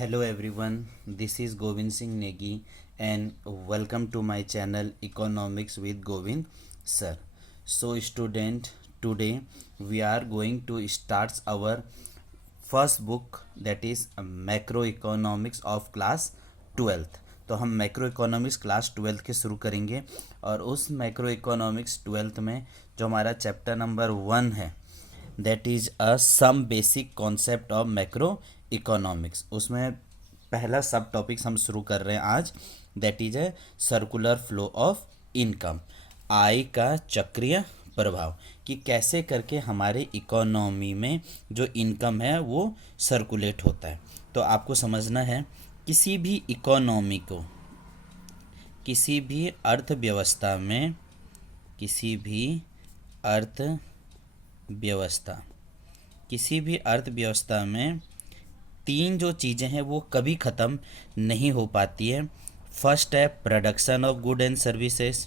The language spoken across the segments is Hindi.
Hello everyone, this is Govind Singh Negi and welcome to my channel Economics with Govind Sir. So student, today we are going to start our first book, that is Macroeconomics of class 12th. तो हम मैक्रो इकोनॉमिक्स क्लास 12th के शुरू करेंगे और उस मैक्रो इकोनॉमिक्स 12th में जो हमारा चैप्टर नंबर 1 है, that is a sum basic concept of macro economics, उसमें पहला सब टॉपिक्स हम शुरू कर रहे हैं आज, दैट इज है सर्कुलर फ्लो ऑफ इनकम, आय का चक्रीय प्रभाव, कि कैसे करके हमारे इकोनॉमी में जो इनकम है वो सर्कुलेट होता है। तो आपको समझना है किसी भी इकोनॉमी को, किसी भी अर्थव्यवस्था में, किसी भी अर्थव्यवस्था किसी भी अर्थव्यवस्था में तीन जो चीज़ें हैं वो कभी ख़त्म नहीं हो पाती है। फर्स्ट है production of good and services,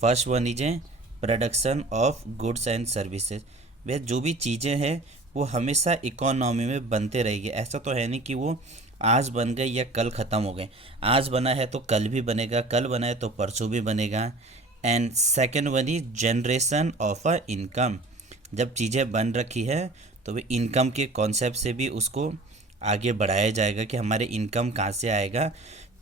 first one is है production of goods and services. वह जो भी चीज़ें हैं वो हमेशा इकोनॉमी में बनते रहेगी, ऐसा तो है नहीं कि वो आज बन गए या कल ख़त्म हो गए। आज बना है तो कल भी बनेगा, कल बना है तो परसों भी बनेगा। And second one is generation of a income, जब चीज़ें बन रखी है तो वे इनकम के कॉन्सेप्ट से भी उसको आगे बढ़ाया जाएगा कि हमारे इनकम कहाँ से आएगा।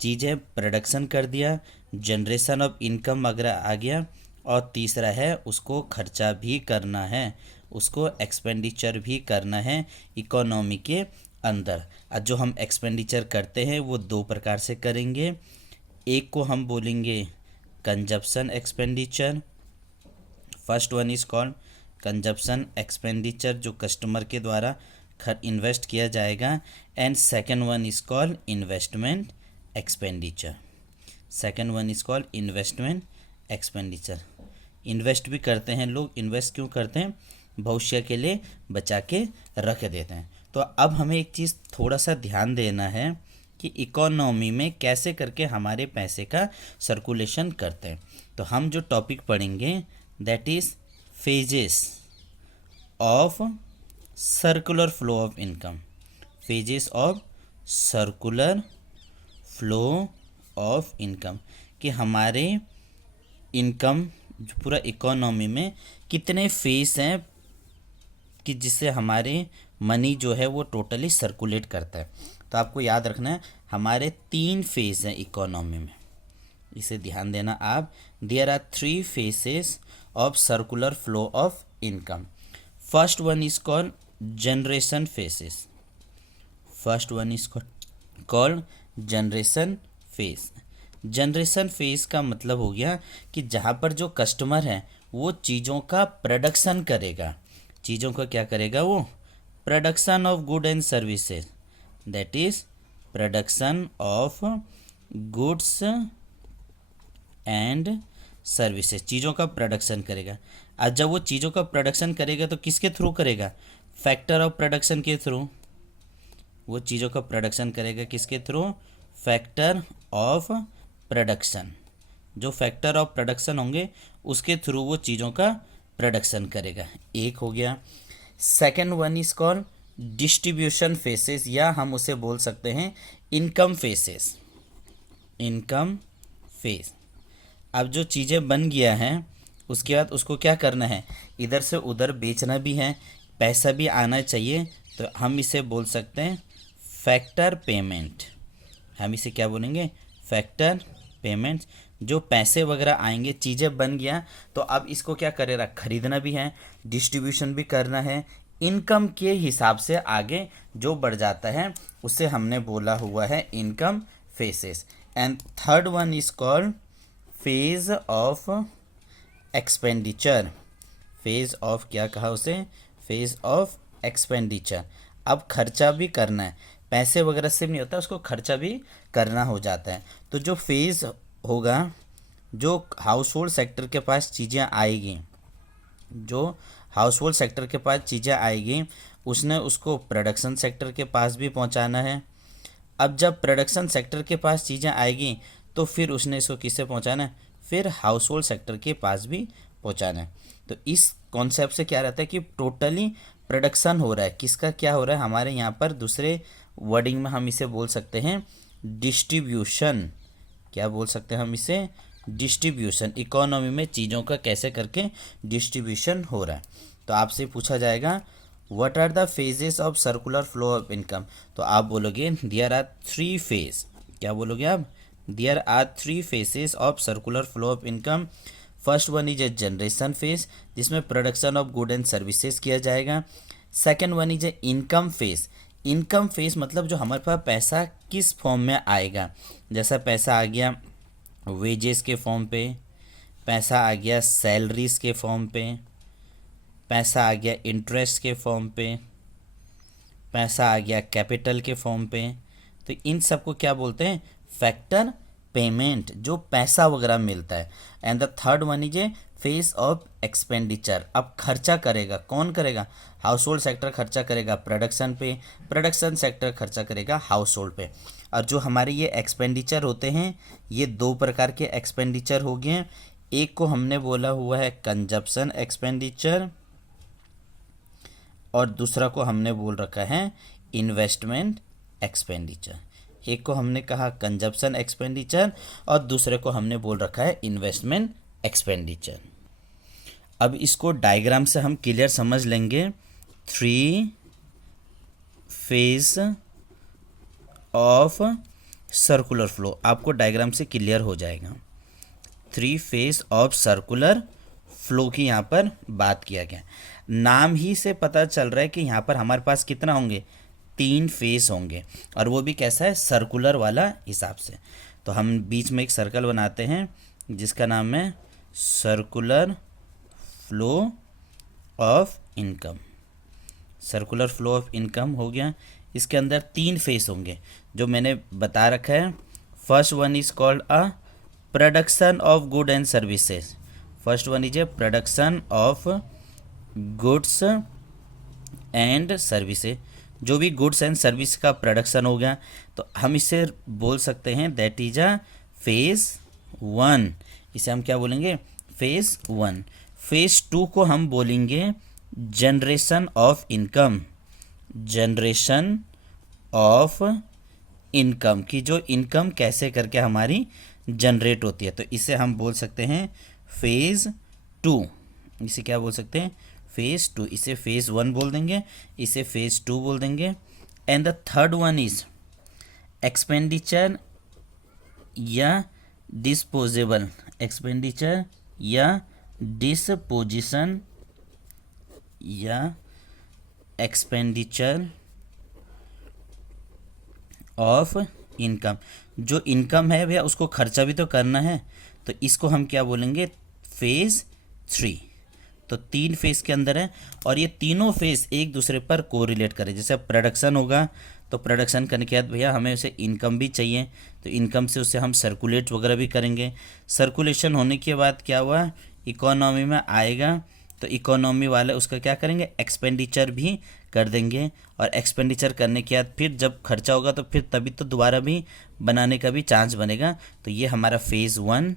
चीज़ें प्रोडक्शन कर दिया, जनरेशन ऑफ इनकम अगर आ गया, और तीसरा है उसको खर्चा भी करना है, उसको एक्सपेंडिचर भी करना है इकोनॉमी के अंदर। आज जो हम एक्सपेंडिचर करते हैं वो दो प्रकार से करेंगे, एक को हम बोलेंगे consumption expenditure, first one is called consumption expenditure, जो कस्टमर के द्वारा इन्वेस्ट किया जाएगा। And second one is called investment expenditure, second one is called investment expenditure. Invest भी करते हैं लोग, इन्वेस्ट क्यों करते हैं? भविष्य के लिए बचा के रख देते हैं। तो अब हमें एक चीज़ थोड़ा सा ध्यान देना है कि इकोनॉमी में कैसे करके हमारे पैसे का सर्कुलेशन करते हैं। तो हम जो टॉपिक पढ़ेंगे that is phases of circular flow of income, phases of circular flow of income, कि हमारे इनकम जो पूरा इकोनॉमी में कितने फेज हैं कि जिससे हमारे मनी जो है वो टोटली सर्कुलेट करता है। तो आपको याद रखना है हमारे 3 फेज हैं इकोनॉमी में, इसे ध्यान देना आप। There are 3 phases of circular flow of income. First one is called generation phases, first one is called generation phase. Generation phase का मतलब हो गया कि जहाँ पर जो कस्टमर है वो चीज़ों का प्रोडक्शन करेगा, चीज़ों का क्या करेगा? वो production of good and services, that is production of goods and services, चीज़ों का प्रोडक्शन करेगा। आज जब वो चीज़ों का प्रोडक्शन करेगा तो किसके थ्रू करेगा? फैक्टर ऑफ प्रोडक्शन के थ्रू। वो चीज़ों का प्रोडक्शन करेगा किसके थ्रू? Factor of production. जो फैक्टर ऑफ प्रोडक्शन होंगे उसके थ्रू वो चीज़ों का प्रोडक्शन करेगा, एक हो गया। Second one is called distribution faces, या हम उसे बोल सकते हैं इनकम फेसेस, इनकम फेस। अब जो चीज़ें बन गया है उसके बाद उसको क्या करना है? इधर से उधर बेचना भी है, पैसा भी आना चाहिए, तो हम इसे बोल सकते हैं फैक्टर पेमेंट। हम इसे क्या बोलेंगे? Factor payments. जो पैसे वगैरह आएंगे, चीज़ें बन गया तो अब इसको क्या करेगा? खरीदना भी है, डिस्ट्रीब्यूशन भी करना है, इनकम के हिसाब से आगे जो बढ़ जाता है उसे हमने बोला हुआ है income faces. And third one is called phase of expenditure, phase of क्या कहा उसे? Phase of expenditure. अब खर्चा भी करना है, पैसे वगैरह से नहीं होता, उसको खर्चा भी करना हो जाता है। तो जो फेज होगा, जो हाउस होल्ड सेक्टर के पास चीज़ें आएगी, जो हाउस होल्ड सेक्टर के पास चीज़ें आएगी उसने उसको प्रोडक्शन सेक्टर के पास भी पहुंचाना है। अब जब प्रोडक्शन सेक्टर के पास चीज़ें आएगी तो फिर उसने इसको किससे पहुंचाना है? फिर हाउस होल्ड सेक्टर के पास भी पहुंचाना है। तो इस कॉन्सेप्ट से क्या रहता है कि टोटली प्रोडक्शन हो रहा है, किसका क्या हो रहा है? हमारे यहाँ पर दूसरे वर्डिंग में हम इसे बोल सकते हैं डिस्ट्रीब्यूशन। क्या बोल सकते हैं हम इसे? डिस्ट्रीब्यूशन। इकोनॉमी में चीज़ों का कैसे करके डिस्ट्रीब्यूशन हो रहा है। तो आपसे पूछा जाएगा what are the phases of circular flow of income, तो आप बोलोगे देयर आर 3 फेज। क्या बोलोगे आप? There are 3 phases of circular flow of income. First one is a generation phase, जिसमें production of good and services किया जाएगा। Second one is a income phase. Income phase मतलब जो हमारे पास पैसा किस फॉर्म में आएगा, जैसा पैसा आ गया वेजेस के फॉर्म पे, पैसा आ गया सैलरीज के फॉर्म पे, पैसा आ गया इंटरेस्ट के फॉर्म पे, पैसा आ गया कैपिटल के फॉर्म पे। तो इन सब को क्या बोलते हैं? फैक्टर पेमेंट, जो पैसा वगैरह मिलता है। And the third one is A phase of expenditure. अब खर्चा करेगा कौन करेगा? हाउस होल्ड सेक्टर खर्चा करेगा प्रोडक्शन पे, प्रोडक्शन सेक्टर खर्चा करेगा हाउस होल्ड पे। और जो हमारे ये एक्सपेंडिचर होते हैं, ये 2 प्रकार के एक्सपेंडिचर हो गए हैं। एक को हमने बोला हुआ है कंजप्शन एक्सपेंडिचर, और दूसरा को हमने बोल रखा है इन्वेस्टमेंट एक्सपेंडिचर। एक को हमने कहा कंजप्शन एक्सपेंडिचर और दूसरे को हमने बोल रखा है इन्वेस्टमेंट एक्सपेंडिचर। अब इसको डायग्राम से हम क्लियर समझ लेंगे। 3 फेज ऑफ सर्कुलर फ्लो आपको डायग्राम से क्लियर हो जाएगा। 3 फेज ऑफ सर्कुलर फ्लो की यहाँ पर बात किया गया। नाम ही से पता चल रहा है कि यहाँ पर हमारे पास कितना होंगे? 3 फेस होंगे, और वो भी कैसा है? सर्कुलर वाला हिसाब से। तो हम बीच में एक सर्कल बनाते हैं जिसका नाम है circular flow of income. Circular flow of income हो गया। इसके अंदर 3 फेस होंगे जो मैंने बता रखा है। First one is called a production of good and services. First one is A production of goods and services. जो भी गुड्स एंड सर्विस का प्रोडक्शन हो गया तो हम इसे बोल सकते हैं दैट इज अ फेज 1। इसे हम क्या बोलेंगे? फेज 1। फेज 2 को हम बोलेंगे generation of income. Generation of income की जो इनकम कैसे करके हमारी जनरेट होती है, तो इसे हम बोल सकते हैं फेज 2। इसे क्या बोल सकते हैं? फेज 2। इसे फेज 1 बोल देंगे, इसे फेज 2 बोल देंगे। And the third one is expenditure या डिस्पोजेबल। एक्सपेंडिचर या डिस्पोजिशन या एक्सपेंडिचर ऑफ इनकम। जो इनकम है भैया उसको खर्चा भी तो करना है, तो इसको हम क्या बोलेंगे? फेज 3। तो 3 फेज के अंदर है, और ये तीनों फेज एक दूसरे पर कोरिलेट करें। जैसे प्रोडक्शन होगा तो प्रोडक्शन करने के बाद भैया हमें उसे इनकम भी चाहिए, तो इनकम से उसे हम सर्कुलेट वगैरह भी करेंगे। सर्कुलेशन होने के बाद क्या हुआ? इकोनॉमी में आएगा, तो इकोनॉमी वाले उसका क्या करेंगे? एक्सपेंडिचर भी कर देंगे, और एक्सपेंडिचर करने के बाद फिर जब खर्चा होगा तो फिर तभी तो दोबारा भी बनाने का भी चांस बनेगा। तो ये हमारा फेज़ 1,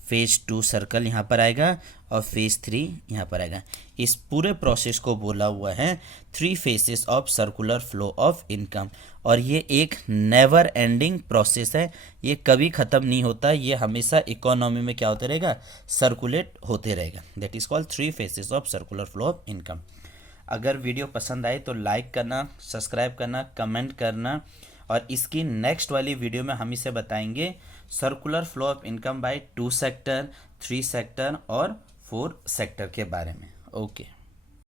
फेज़ 2 सर्कल यहाँ पर आएगा, और फेज़ 3 यहाँ पर आएगा। इस पूरे प्रोसेस को बोला हुआ है 3 faces of circular flow of income, और ये एक नेवर एंडिंग प्रोसेस है, ये कभी ख़त्म नहीं होता, ये हमेशा इकोनॉमी में क्या होते रहेगा? सर्कुलेट होते रहेगा। That is called 3 faces of circular flow of income. अगर वीडियो पसंद आए तो लाइक करना, सब्सक्राइब करना, कमेंट करना, और इसकी नेक्स्ट वाली वीडियो में हम इसे बताएंगे circular flow of income by 2 sector, 3 sector और 4 सेक्टर के बारे में। ओके।